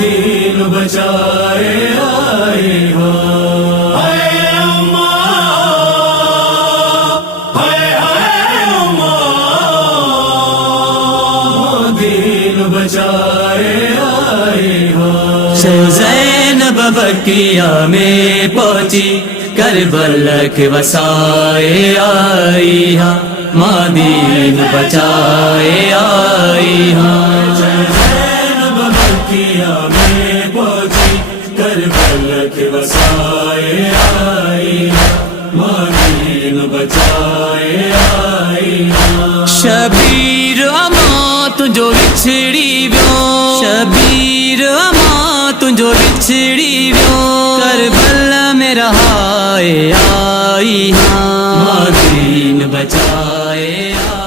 دین بچائے آئی ہو دین بچائے آئی ہو زینب بقیہ میں پہنچی کربلا کے وسائے آئی ہاں ماں دین بچائے آئی ہاں زینب بقیہ میں پہنچی کربلا کے وسائے آئی ہاں ماں دین بچائے آئی ہاں شبیر اما تجھو بچھڑی بیوں شبیر اما تجھو بچھڑی بیوں کربلا میں رہائے آئی ہاں ماں دین بچائے آئی